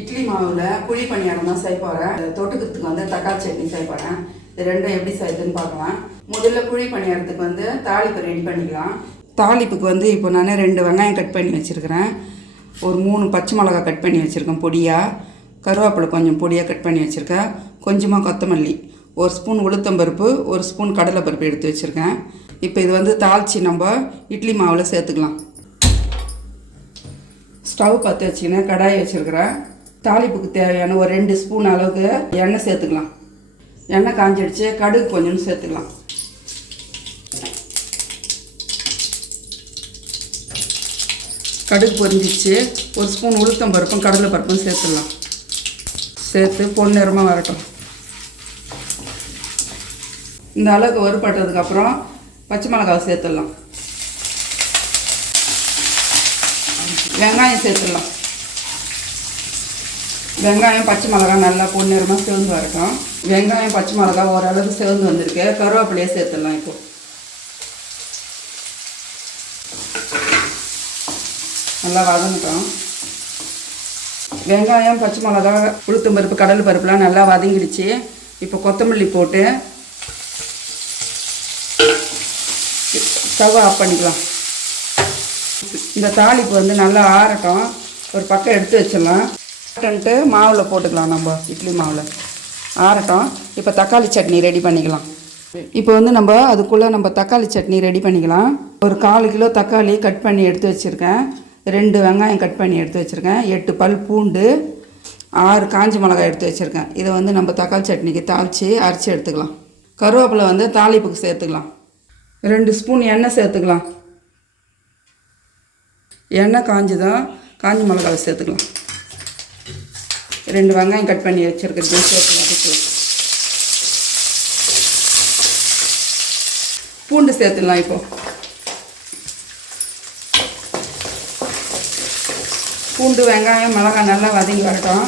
இட்லி மாவில் குழி பணியாரம் தான் செய்ய போகிறேன் தொட்டுக்கிறதுக்கு வந்து தக்காளி சட்னி செய்ய போகிறேன் இது ரெண்டும் எப்படி செய்யுதுன்னு பார்க்கலாம். முதல்ல குழி பணியாரத்துக்கு வந்து தாளிப்பு ரெடி பண்ணிக்கலாம். தாளிப்புக்கு வந்து இப்போ நான் ரெண்டு வெங்காயம் கட் பண்ணி வச்சுருக்கிறேன். ஒரு மூணு பச்சை மிளகா கட் பண்ணி வச்சுருக்கேன் பொடியாக கருவேப்பிலை கொஞ்சம் பொடியாக கட் பண்ணி வச்சுருக்கேன். கொஞ்சமாக கொத்தமல்லி. ஒரு ஸ்பூன் உளுத்தம்பருப்பு ஒரு ஸ்பூன் கடலைப்பருப்பு எடுத்து வச்சுருக்கேன். இப்போ இது வந்து தாளித்து நம்ம இட்லி மாவில் சேர்த்துக்கலாம். ஸ்டவ் பற்ற வச்சுக்கினேன் கடாய் வச்சுருக்கிறேன். தாளிப்புக்கு தேவையான ஒரு ரெண்டு ஸ்பூன் அளவுக்கு எண்ணெய் சேர்த்துக்கலாம். எண்ணெய் காஞ்சிடுச்சு கடுகு கொஞ்சம் சேர்த்துக்கலாம். கடுகு பொரிஞ்சிச்சு ஒரு ஸ்பூன் உளுத்தம் பருப்பும் கடலை பருப்பும் சேர்த்துடலாம். சேர்த்து பொன்னிறமாக வரட்டும். இந்த அளவுக்கு வறுபட்டதுக்கப்புறம் பச்சை மிளகாவை சேர்த்துடலாம். வெங்காயம் சேர்த்துடலாம். வெங்காயம் பச்சை மிளகா நல்லா பொன்னிறமாக சேர்ந்து வரட்டும் வெங்காயம் பச்சை மிளகா ஓரளவுக்கு சேர்ந்து வந்திருக்கு. கருவேப்பிலையே சேர்த்துடலாம் இப்போ. நல்லா வதங்கிட்டோம். வெங்காயம் பச்சை மிளகா உளுத்தம் பருப்பு கடல் பருப்புலாம் நல்லா வதங்கிடுச்சு. இப்போ கொத்தமல்லி போட்டு ஸ்டவ் ஆஃப் பண்ணிக்கலாம். இந்த தாளிப்பு வந்து நல்லா ஆறட்டும். ஒரு பக்கம் எடுத்து வச்சிடலாம். ஆரட்டன்ட்டு மாவில் போட்டுக்கலாம் நம்ம இட்லி மாவில். ஆரட்டம் இப்போ தக்காளி சட்னி ரெடி பண்ணிக்கலாம். இப்போ வந்து நம்ம அதுக்குள்ளே நம்ம தக்காளி சட்னி ரெடி பண்ணிக்கலாம். ஒரு கால் கிலோ தக்காளி கட் பண்ணி எடுத்து வச்சுருக்கேன். ரெண்டு வெங்காயம் கட் பண்ணி எடுத்து வச்சுருக்கேன். எட்டு பல் பூண்டு ஆறு காஞ்சி மிளகாய் எடுத்து வச்சுருக்கேன். இதை வந்து நம்ம தக்காளி சட்னிக்கு தாளித்து அரைச்சி எடுத்துக்கலாம். கருவேப்பிலை வந்து தாளிப்புக்கு சேர்த்துக்கலாம். ரெண்டு ஸ்பூன் எண்ணெய் சேர்த்துக்கலாம். எண்ணெய் காஞ்சதும் காஞ்ச மிளகாவை சேர்த்துக்கலாம். ரெண்டு வெங்காயம் கட் பண்ணி வச்சுருக்கிறது சேர்த்துக்கலாம் அதுக்குள்ள. பூண்டு சேர்த்துடலாம் இப்போது பூண்டு வெங்காயம் மிளகாய் நல்லா வதங்கி வரட்டும்.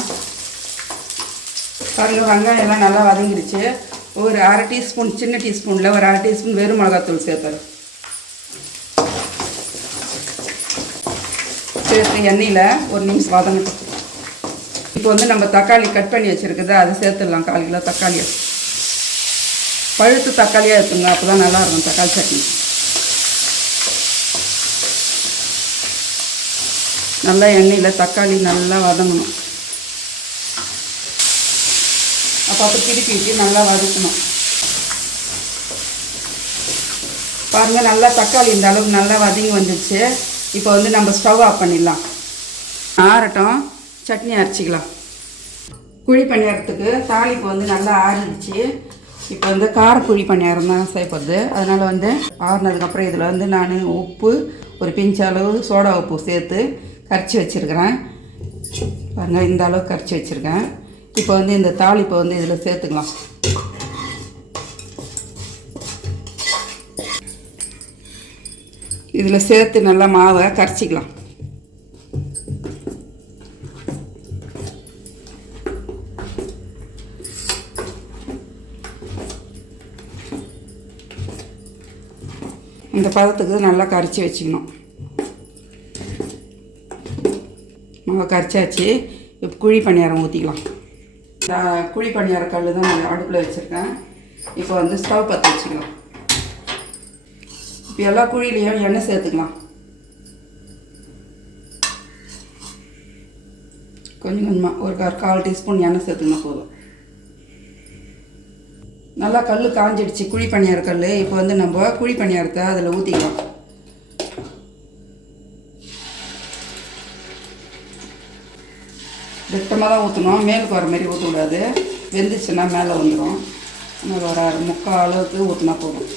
பாருங்க வெங்காயம் எல்லாம் நல்லா வதங்கிடுச்சு. ஒரு அரை டீஸ்பூன் சின்ன டீஸ்பூனில் ஒரு அரை டீஸ்பூன் வெறும் மிளகாத்தூள் சேர்த்துறேன் சேர்த்து எண்ணெயில் ஒரு நிமிஷம் வதங்கட்டும். இப்போ வந்து நம்ம தக்காளி கட் பண்ணி வச்சுருக்குது அதை சேர்த்துடலாம். கால் கிலோ தக்காளியை. பழுத்து தக்காளியாக இருக்குங்க அப்போ தான் நல்லாயிருக்கும் தக்காளி சட்னி. நல்லா எண்ணெயில் தக்காளி நல்லா வதங்கணும். அப்போ அப்போ திருப்பி நல்லா வதக்கணும். பாருங்கள் நல்லா தக்காளி இந்த அளவுக்கு நல்லா வதங்கி வந்துடுச்சு இப்போ வந்து நம்ம ஸ்டவ் ஆஃப் பண்ணிடலாம். ஆறட்டும். சட்னி அரைச்சிக்கலாம். குழி பணியாரத்துக்கு தாளிப்பு வந்து நல்லா ஆறிடுச்சு. இப்போ வந்து கார குழி பணியாரம் தான் செய்யப்படுது அதனால் வந்து ஆறுனதுக்கப்புறம் இதில் வந்து நான் உப்பு ஒரு பிஞ்ச் அளவு சோடா உப்பு சேர்த்து கரைச்சி வச்சுருக்கிறேன். பாருங்கள் இந்த அளவுக்கு கரைச்சி வச்சுருக்கேன். இப்போ வந்து இந்த தாளிப்பை வந்து இதில் சேர்த்துக்கலாம். இதில் சேர்த்து நல்லா மாவை கரைச்சிக்கலாம். இந்த பதத்துக்கு நல்லா கரைச்சி வச்சுக்கணும். மாவை கரைச்சாச்சு. இப்போ குழி பணியாரம் ஊற்றிக்கலாம் நான் குழி பணியார கல் தான் நான் அடுப்பில் வச்சுருக்கேன். இப்போ வந்து ஸ்டவ் பற்ற வச்சுக்கலாம். இப்போ எல்லா குழியிலையும் எண்ணெய் சேர்த்துக்கலாம். கொஞ்சம் கொஞ்சமாக ஒரு கால் கால் டீஸ்பூன் எண்ணெய் சேர்த்துக்கணும் போதும். நல்லா கல் காஞ்சிடுச்சு. குழி பணியார கல் இப்போ வந்து நம்ம குழி பணியாரத்தை அதில் ஊற்றிக்கலாம் திட்டமாக தான் ஊற்றணும் மேலுக்கு வர மாதிரி ஊற்றக்கூடாது வெந்துச்சுன்னா மேலே வந்துடும் ஒரு முக்கால் அளவுக்கு ஊற்றினா போதும்.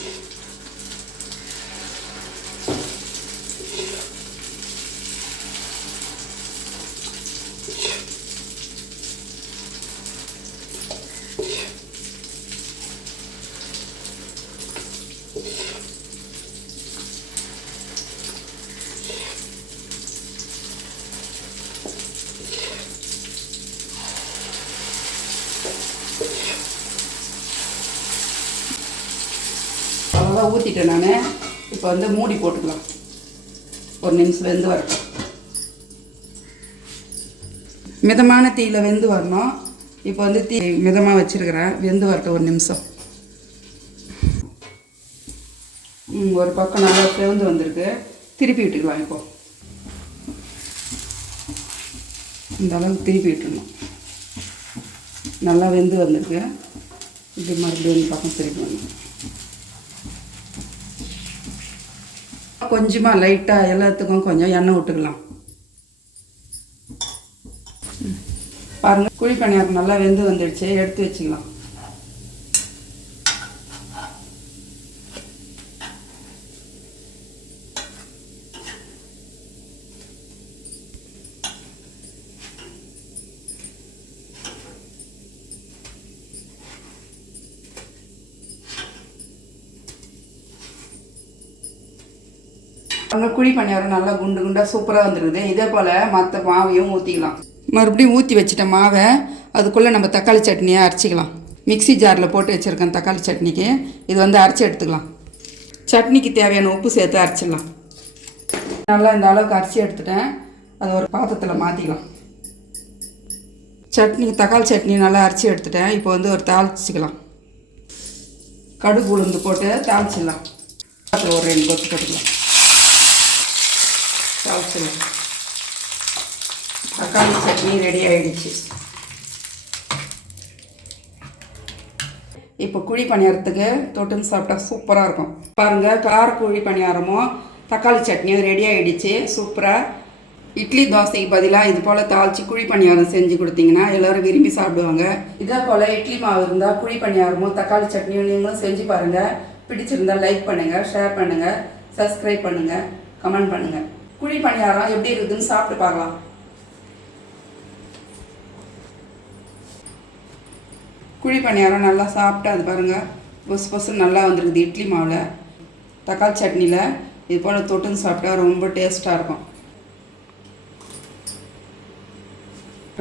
அவ்வளோதான் ஊற்றிட்டேன் நான். இப்போ வந்து மூடி போட்டுக்கலாம். ஒரு நிமிஷம் வெந்து வரட்டும். மிதமான தீயில் வெந்து வரணும். இப்போ வந்து தீ மிதமாக வச்சுருக்கிறேன். வெந்து வரட்டும் ஒரு நிமிஷம். ஒரு பக்கம் நல்லா சேர்ந்து வந்திருக்கு. திருப்பி விட்டுக்கலாம் இப்போ. இந்த அளவுக்கு திருப்பி விட்டுருணும் நல்லா வெந்து வந்திருக்கு. இப்படி மறுபடியும் பக்கம் திருப்பி வரணும் கொஞ்சமாக லைட்டாக எல்லாத்துக்கும் கொஞ்சம் எண்ணெய் விட்டுக்கலாம் பாருங்கள் பாருங்க குழி நல்லா வெந்து வந்துடுச்சு. எடுத்து வச்சுக்கலாம். அங்கே குழி பணியாரம் நல்லா குண்டு குண்டாக சூப்பராக வந்துருக்குது இதே போல் மற்ற மாவையும் ஊற்றிக்கலாம் மறுபடியும் ஊற்றி வச்சிட்ட மாவை அதுக்குள்ளே நம்ம தக்காளி சட்னியை அரைச்சிக்கலாம். மிக்ஸி ஜாரில் போட்டு வச்சுருக்கேன் தக்காளி சட்னிக்கு. இது வந்து அரைச்சி எடுத்துக்கலாம். சட்னிக்கு தேவையான உப்பு சேர்த்து அரைச்சிடலாம். நல்லா இந்த அளவுக்கு அரைச்சி எடுத்துட்டேன். அதை ஒரு பாத்திரத்தில் மாற்றிக்கலாம் சட்னி தக்காளி சட்னி நல்லா அரைச்சி எடுத்துட்டேன். இப்போ வந்து ஒரு தாளிச்சிக்கலாம். கடுகு உளுந்து போட்டு தாளிச்சிடலாம். ஒரு ரெண்டு கொத்து போட்டுக்கலாம். தாளிச்சிடலாம் தக்காளி சட்னி ரெடி ஆகிடுச்சு இப்போ குழி பணியாரத்துக்கு தொட்டுன்னு சாப்பிட்டா சூப்பராக இருக்கும். பாருங்கள் கார குழி பணியாரமும் தக்காளி சட்னியும் ரெடி ஆகிடுச்சு சூப்பராக இட்லி தோசைக்கு பதிலாக இது போல் தாளித்து குழி பணியாரம் செஞ்சு கொடுத்தீங்கன்னா எல்லோரும் விரும்பி சாப்பிடுவாங்க. இதே போல் இட்லி மாவு இருந்தால் குழி பணியாரமும் தக்காளி சட்னியும் நீங்களும் செஞ்சு பாருங்கள் பிடிச்சிருந்தால் லைக் பண்ணுங்கள் ஷேர் பண்ணுங்கள் சப்ஸ்கிரைப் பண்ணுங்கள் கமெண்ட் பண்ணுங்கள் குழி பணியாரம் எப்படி இருக்குதுன்னு சாப்பிட்டு பார்க்கலாம். குழி பணியாரம் நல்லா சாப்பிட்டு அது பாருங்கள் பொசு பொசுன்னு நல்லா வந்திருக்குது இட்லி மாவில். தக்காளி சட்னியில் இது போல் தொட்டுன்னு சாப்பிட்டா ரொம்ப டேஸ்ட்டாக இருக்கும்.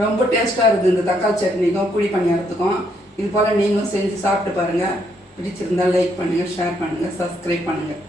ரொம்ப டேஸ்ட்டாக இருக்குது இந்த தக்காளி சட்னிக்கும் குழி பணியாரத்துக்கும் இது போல் நீங்களும் செஞ்சு சாப்பிட்டு பாருங்கள் பிடிச்சிருந்தா லைக் பண்ணுங்கள் ஷேர் பண்ணுங்கள் சப்ஸ்கிரைப் பண்ணுங்கள்